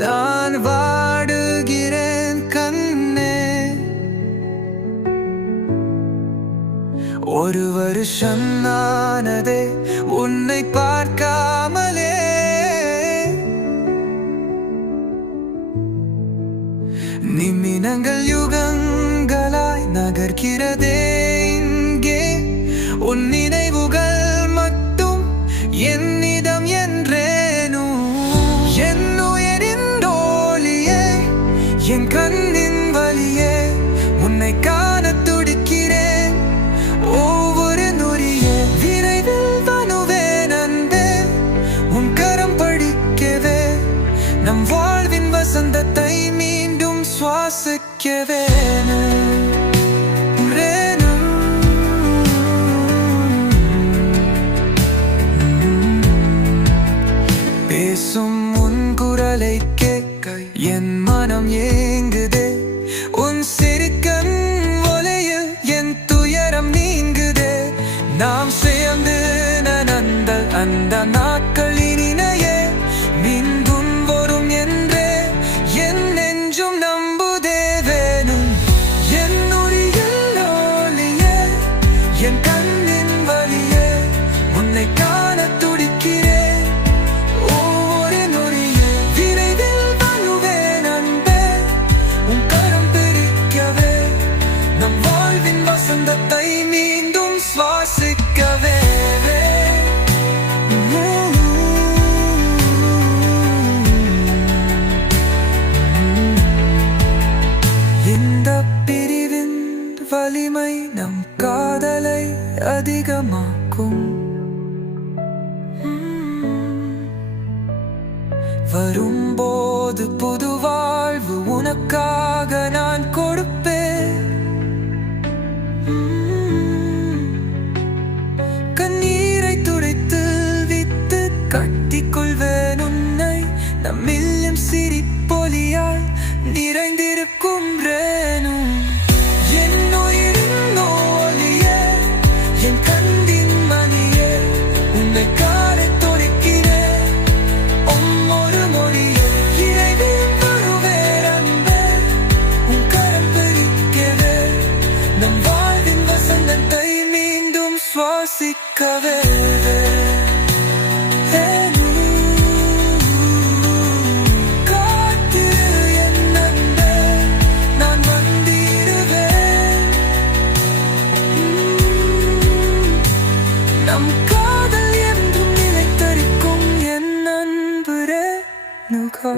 நான் வாடுகிறேன் கண்ணே. ஒரு வருஷம் ஆனதே உன்னை பார்க்காமலே. நிமிடங்கள் யுகங்களாய் நகர்கிறதே இங்கே. உன் நினைவுகள் மட்டும் என்னிடம் என்றேனும். என் உயிரின் தோழியே, என் கண்ணின் வலியே, உன்னை காண துடிக்கிறேன் ஒவ்வொரு நொடியே. விரைவில் வருவேன் அன்பே, உன் கரம் படிக்கவே. நம் வாழ்வின் வசந்தத்தை மீண்டும் சுவாசிக்கவே. பேசும் உன் குரலை கேட்க என் மனம் ஏங்குதே. உன் சிரிக்கன் ஒலையில் என் துயரம் நீங்குதே. நாம் சேர்ந்து நனந்த அந்த நாட்கள் இனினையே மீண்டும் வரும் என்றே என் நெஞ்சும் நம்புதே. வேணும் என் நொடியில் ஒளியே, என் கண்ணின் வலியே, உன்னை காண துடிக்கிறேன் ஒவ்வொரு நொடியே. விரைவில் வருவேன் அன்பே, உன் கரம் பிரிக்கவே. நம் வாழ்வின் வசந்தத்தை மீண்டும் சுவாசிக்கவே. இந்த பிரிவின் வலிமை நம் காதலை அதிகமாக்கும். வரும்போது புது வாழ்வு உனக்காக நான் கொடுப்பேன். கண்ணீரை துடைத்து விட்டு கட்டிக்கொள்வேன் உன்னை. நம் மில்லும் சிரிப்பொலியால் நிறைந்திருக்கும் ரேணும். என் உயிரின் ஒளியே, என் கண்ணின் மணியே, உன்னை காண துடிக்கிறேன் ஒவ்வொரு மொழியே. விரைவில் வருவேன் அன்பே, உன் கரம் பிரிக்கவே. நம் வாழ்வின் வசந்தத்தை மீண்டும் சுவாசிக்கவே. நம் காதல் என்றும் நிலைத்திருக்கும் என் அன்பு ரேணுகா.